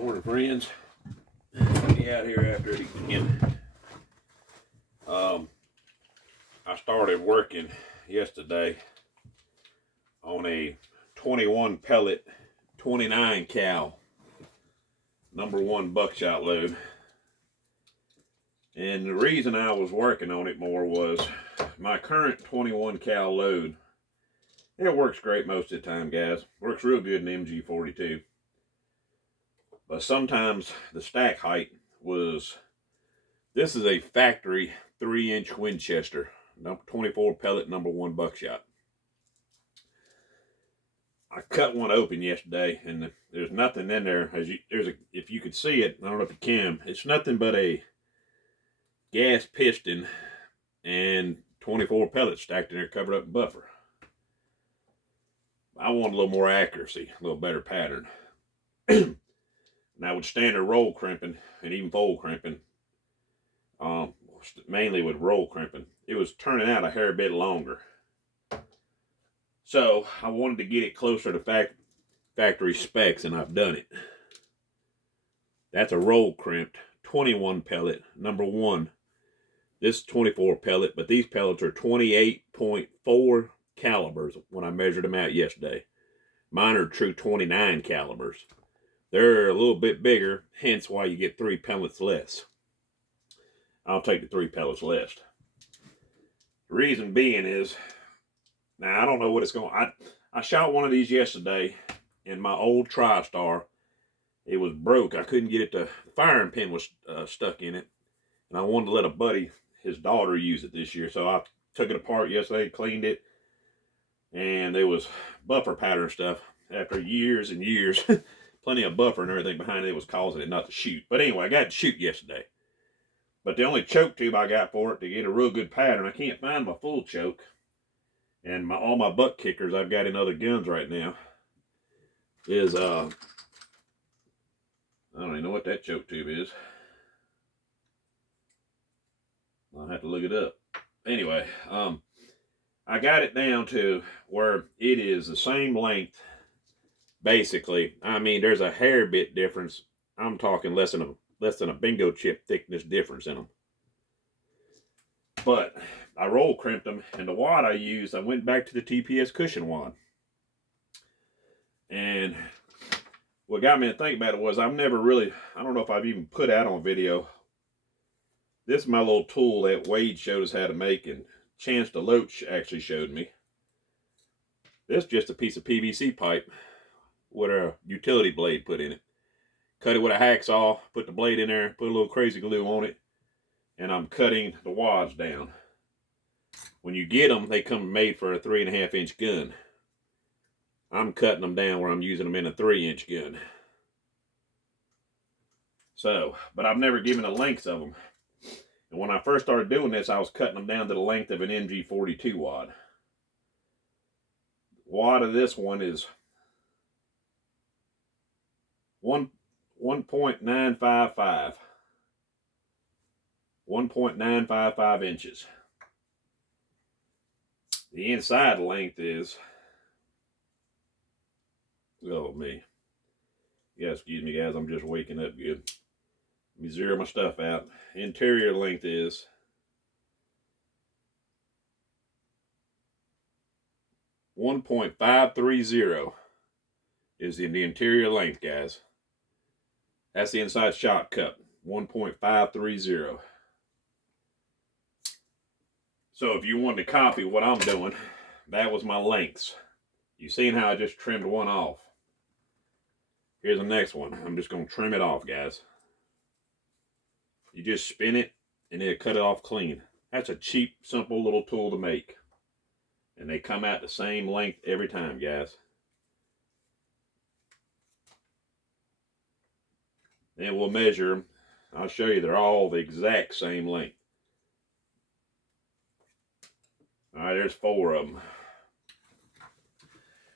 Morning, friends. Be out here after it again. I started working yesterday on a 21 pellet, 29 cal, #1 buckshot load. And the reason I was working on it more was my current 21 cal load. It works great most of the time, guys. Works real good in MG42. But sometimes the stack height was, this is a factory 3-inch Winchester, 24 pellet, #1 buckshot. I cut one open yesterday, and there's nothing in there. If you could see it, I don't know if you can. It's nothing but a gas piston and 24 pellets stacked in there, covered up in buffer. I want a little more accuracy, a little better pattern. Now with standard roll crimping and even fold crimping, mainly with roll crimping, it was turning out a hair bit longer. So I wanted to get it closer to factory specs, and I've done it. That's a roll crimped 21 pellet, #1. This 24 pellet, but these pellets are 28.4 calibers when I measured them out yesterday. Mine are true 29 calibers. They're a little bit bigger, hence why you get 3 pellets less. I'll take the 3 pellets less. The reason being is, now I don't know what it's going. I shot one of these yesterday, and my old TriStar, it was broke. I couldn't get it to. The firing pin was stuck in it, and I wanted to let a buddy, his daughter, use it this year. So I took it apart yesterday, cleaned it, and there was buffer pattern stuff. After years and years, plenty of buffer and everything behind it was causing it not to shoot. But anyway, I got to shoot yesterday. But the only choke tube I got for it to get a real good pattern, I can't find my full choke. And all my butt kickers I've got in other guns right now is, I don't even know what that choke tube is. I'll have to look it up. Anyway, I got it down to where it is the same length, basically. I mean, there's a hair bit difference. I'm talking less than a bingo chip thickness difference in them. But I roll crimped them, and the wad I used, I went back to the TPS cushion wad. And what got me to think about it was I don't know if I've even put out on video. This is my little tool that Wade showed us how to make, and Chance DeLoach actually showed me. This is just a piece of PVC pipe with a utility blade put in it. Cut it with a hacksaw, put the blade in there, put a little crazy glue on it, and I'm cutting the wads down. When you get them, they come made for a 3.5-inch gun. I'm cutting them down where I'm using them in a 3-inch gun. So, but I've never given the lengths of them. And when I first started doing this, I was cutting them down to the length of an MG42 wad. The wad of this one is 1.955. 1.955 inches. The inside length is, oh me. Yeah, excuse me guys, I'm just waking up good. Let me zero my stuff out. Interior length is 1.530 is in the interior length, guys. That's the inside shot cup, 1.530. So if you wanted to copy what I'm doing, that was my lengths. You seen how I just trimmed one off. Here's the next one. I'm just going to trim it off, guys. You just spin it and it'll cut it off clean. That's a cheap, simple little tool to make. And they come out the same length every time, guys. Then we'll measure them. I'll show you they're all the exact same length. All right, there's 4 of them.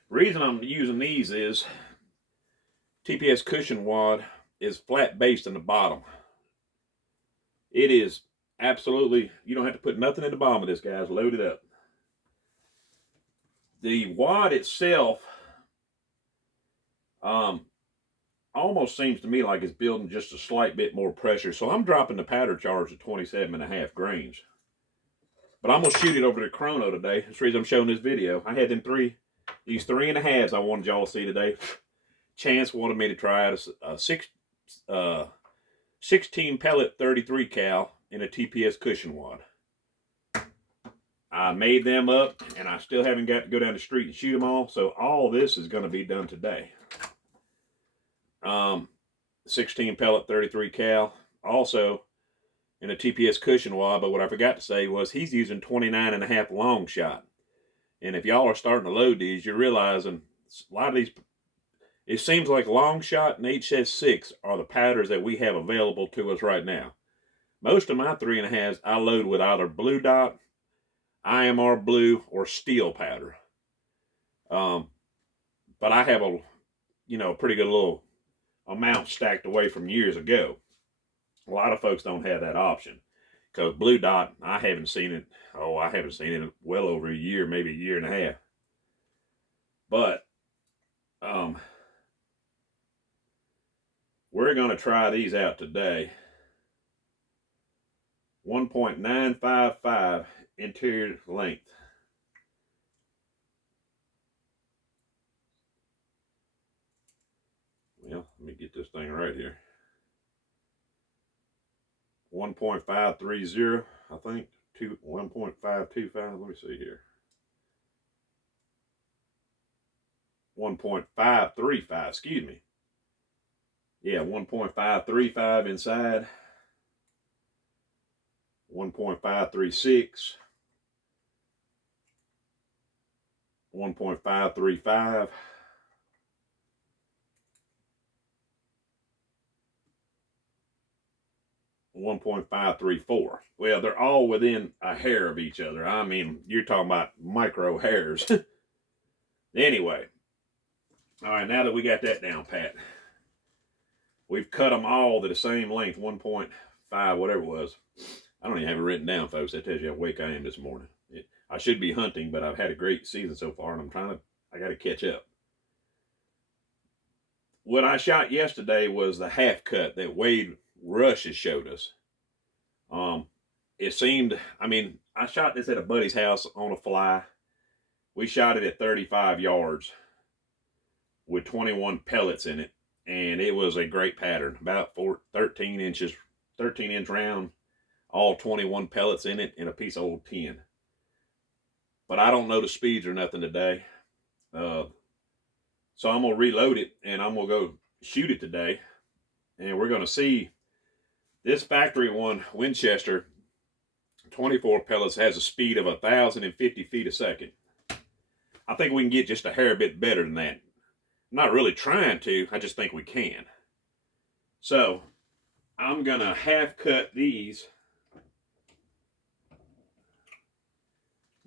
The reason I'm using these is TPS cushion wad is flat based in the bottom. It is absolutely, you don't have to put nothing in the bottom of this, guys. Load it up. The wad itself, almost seems to me like it's building just a slight bit more pressure. So I'm dropping the powder charge to 27.5 grains. But I'm going to shoot it over to Chrono today. That's the reason I'm showing this video. I had these 3.5s I wanted y'all to see today. Chance wanted me to try out a 16 pellet 33 cal in a TPS cushion wad. I made them up, and I still haven't got to go down the street and shoot them all. So all this is going to be done today. 16 pellet 33 cal. Also in a TPS cushion wad, but what I forgot to say was he's using 29.5 Longshot. And if y'all are starting to load these, you're realizing a lot of these, it seems like Longshot and HS6 are the powders that we have available to us right now. Most of my 3.5s I load with either Blue Dot, IMR Blue, or steel powder. But I have a pretty good little amount stacked away from years ago. A lot of folks don't have that option because Blue Dot, I haven't seen it well over a year, maybe a year and a half. But we're going to try these out today. 1.955 interior length. Well, let me get this thing right here. 1.530, I think. 1.525. Let me see here. 1.535. Excuse me. Yeah, 1.535 inside. 1.536. 1.535. 1.534. Well, they're all within a hair of each other. I mean, you're talking about micro hairs. Anyway, all right, now that we got that down pat, we've cut them all to the same length, 1.5, whatever it was. I don't even have it written down, folks. That tells you how awake I am this morning. I should be hunting, but I've had a great season so far, and I got to catch up. What I shot yesterday was the half cut that Wade Rush has showed us. It seemed, I shot this at a buddy's house on a fly. We shot it at 35 yards with 21 pellets in it, and it was a great pattern. About 13 inch round, all 21 pellets in it, and a piece of old tin. But I don't know the speeds or nothing today. So I'm going to reload it, and I'm going to go shoot it today. And we're going to see this factory one Winchester 24 pellets has a speed of 1,050 feet a second. I think we can get just a hair bit better than that. I'm not really trying to, I just think we can. So I'm going to half cut these.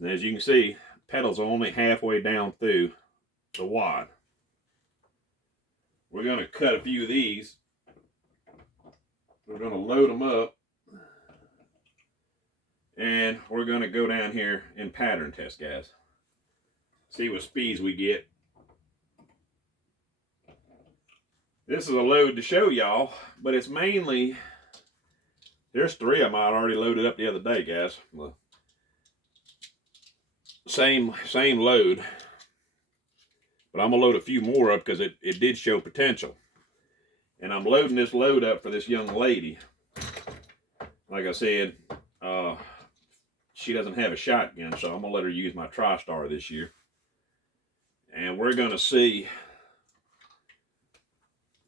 And as you can see, petals are only halfway down through the wad. We're going to cut a few of these. We're going to load them up. And we're going to go down here and pattern test, guys. See what speeds we get. This is a load to show y'all, but it's mainly, there's 3 of them I already loaded up the other day, guys. Well, same load. But I'm going to load a few more up because it did show potential. And I'm loading this load up for this young lady. Like I said, she doesn't have a shotgun, so I'm going to let her use my TriStar this year. And we're going to see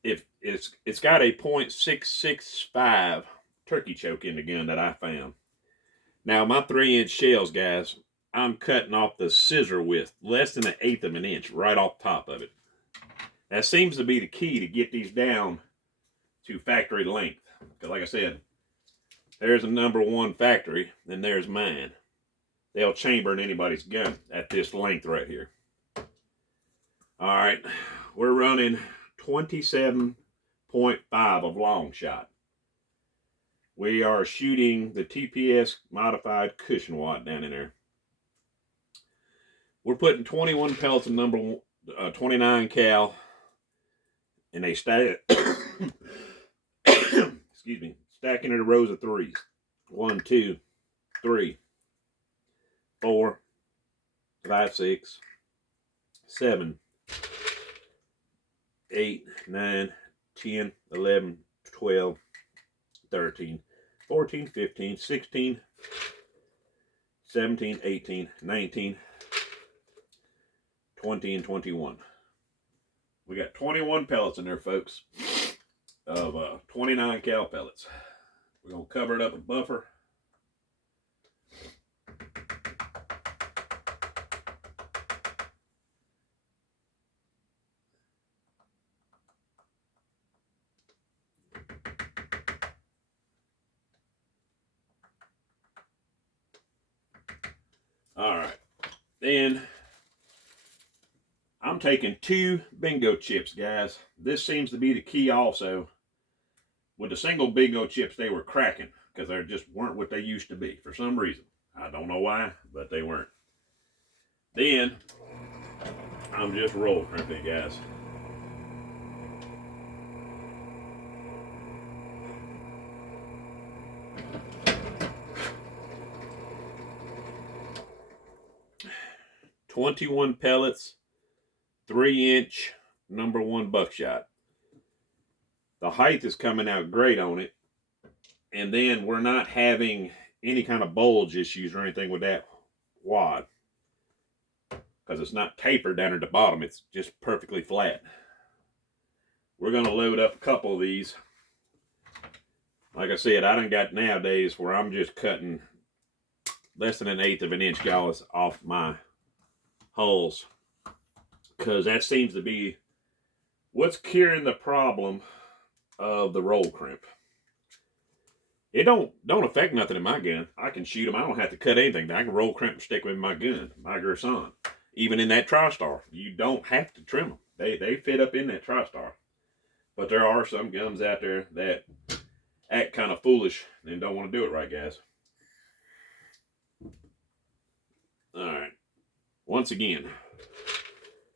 if it's got a .665 turkey choke in the gun that I found. Now, my 3-inch shells, guys, I'm cutting off the scissor width, less than 1/8 of an inch, right off the top of it. That seems to be the key to get these down to factory length. Because like I said, there's a #1 factory, and there's mine. They'll chamber in anybody's gun at this length right here. All right, we're running 27.5 of Longshot. We are shooting the TPS modified cushion wad down in there. We're putting 21 pellets of 29 cal And they stack, excuse me, stacking in rows of threes. 1, 2, 3, 4, 5, 6, 7, 8, 9, 10, 11, 12, 13, 14, 15, 16, 17, 18, 19, 20, and 21. We got 21 pellets in there, folks, of 29 cal pellets. We're going to cover it up with buffer. All right. Then I'm taking 2 bingo chips, guys. This seems to be the key also. With the single bingo chips, they were cracking because they just weren't what they used to be for some reason. I don't know why, but they weren't. Then I'm just roll crimping, guys. .21 pellets, 3-inch, #1 buckshot. The height is coming out great on it. And then we're not having any kind of bulge issues or anything with that wad. Because it's not tapered down at the bottom. It's just perfectly flat. We're going to load up a couple of these. Like I said, I done got nowadays where I'm just cutting less than 1/8 of an inch gauze off my hulls. Because that seems to be what's curing the problem of the roll crimp. It don't affect nothing in my gun. I can shoot them. I don't have to cut anything. I can roll crimp and stick with my gun, my Gerson. Even in that TriStar, you don't have to trim them. They fit up in that TriStar. But there are some guns out there that act kind of foolish and don't want to do it right, guys. All right. Once again,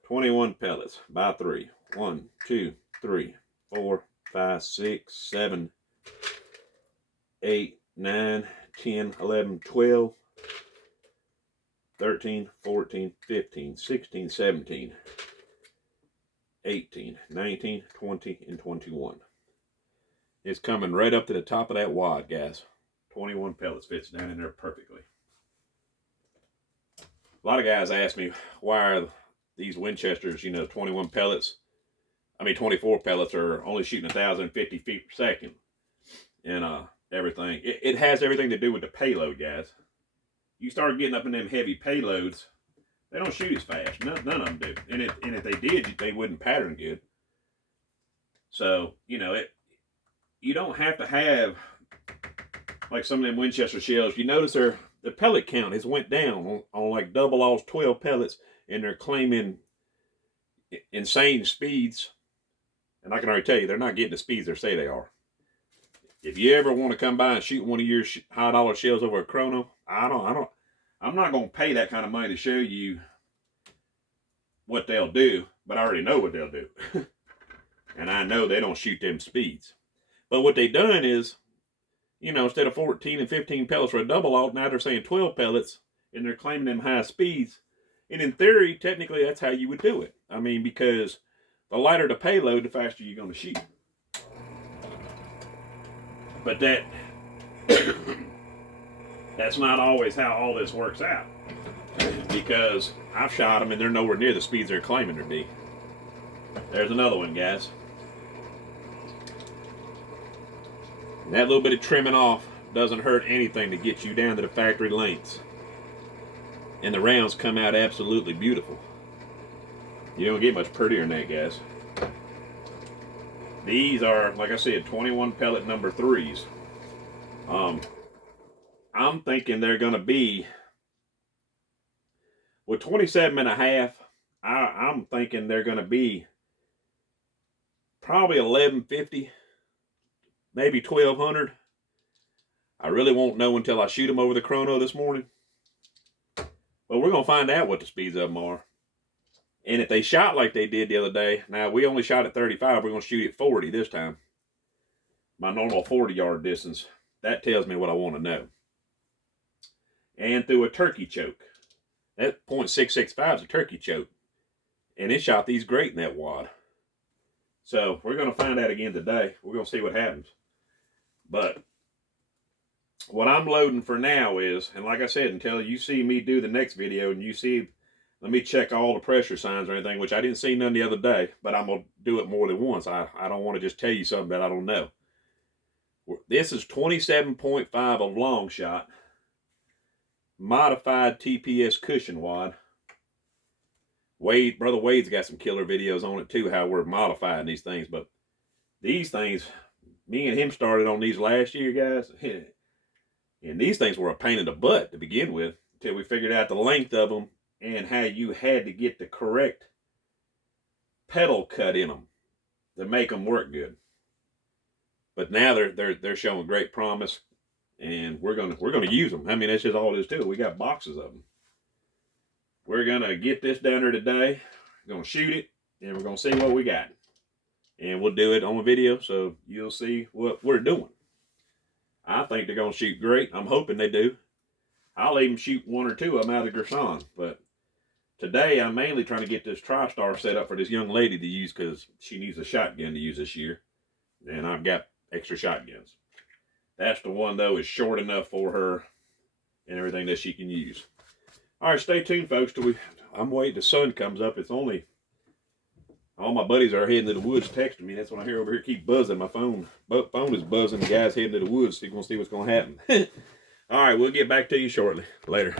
21 pellets by 3. 1, 2, 3, 4, 5, 6, 7, 8, 9, 10, 11, 12, 13, 14, 15, 16, 17, 18, 19, 20, and 21. It's coming right up to the top of that wad, guys. 21 pellets fits down in there perfectly. A lot of guys ask me, why are these Winchesters, 21 pellets, 24 pellets are only shooting 1,050 feet per second. And everything. It has everything to do with the payload, guys. You start getting up in them heavy payloads, they don't shoot as fast. None of them do. And if they did, they wouldn't pattern good. So, you don't have to have, like some of them Winchester shells. You notice the pellet count has went down on like double Au's 12 pellets, and they're claiming insane speeds. And I can already tell you, they're not getting the speeds they say they are. If you ever want to come by and shoot one of your high dollar shells over a chrono, I'm not going to pay that kind of money to show you what they'll do, but I already know what they'll do. And I know they don't shoot them speeds. But what they done is, instead of 14 and 15 pellets for a double Aut, now they're saying 12 pellets, and they're claiming them high speeds. And in theory, technically, that's how you would do it. Because the lighter the payload, the faster you're going to shoot. But that's not always how all this works out. Because I've shot them and they're nowhere near the speeds they're claiming to be. There's another one, guys. And that little bit of trimming off doesn't hurt anything to get you down to the factory lengths. And the rounds come out absolutely beautiful. You don't get much prettier than that, guys. These are, like I said, 21 pellet number 3s. I'm thinking they're going to be, with 27.5, I'm thinking they're going to be probably 1150, maybe 1200. I really won't know until I shoot them over the chrono this morning. But we're going to find out what the speeds of them are. And if they shot like they did the other day, now we only shot at 35, we're going to shoot at 40 this time. My normal 40-yard distance. That tells me what I want to know. And through a turkey choke. That .665 is a turkey choke. And it shot these great in that wad. So we're going to find out again today. We're going to see what happens. But what I'm loading for now is, and like I said, until you see me do the next video and you see, let me check all the pressure signs or anything, which I didn't see none the other day, but I'm going to do it more than once. I don't want to just tell you something that I don't know. This is 27.5 of Longshot, modified TPS cushion wad. Brother Wade's got some killer videos on it too, how we're modifying these things. But these things, me and him started on these last year, guys. And these things were a pain in the butt to begin with, until we figured out the length of them and how you had to get the correct pedal cut in them to make them work good. But now they're showing great promise, and we're gonna use them. I mean, that's just all it is too. We got boxes of them. We're gonna get this down here today. We're gonna shoot it, and we're gonna see what we got, and we'll do it on a video so you'll see what we're doing. I think they're gonna shoot great. I'm hoping they do. I'll even shoot one or two of them out of Gerson, but today I'm mainly trying to get this TriStar set up for this young lady to use because she needs a shotgun to use this year, and I've got extra shotguns. That's the one though is short enough for her and everything that she can use. All right, stay tuned, folks. I'm waiting. The sun comes up. It's only all my buddies are heading to the woods texting me. That's when I hear over here keep buzzing. My phone is buzzing. The guy's heading to the woods. So you're gonna see what's gonna happen. All right, we'll get back to you shortly. Later.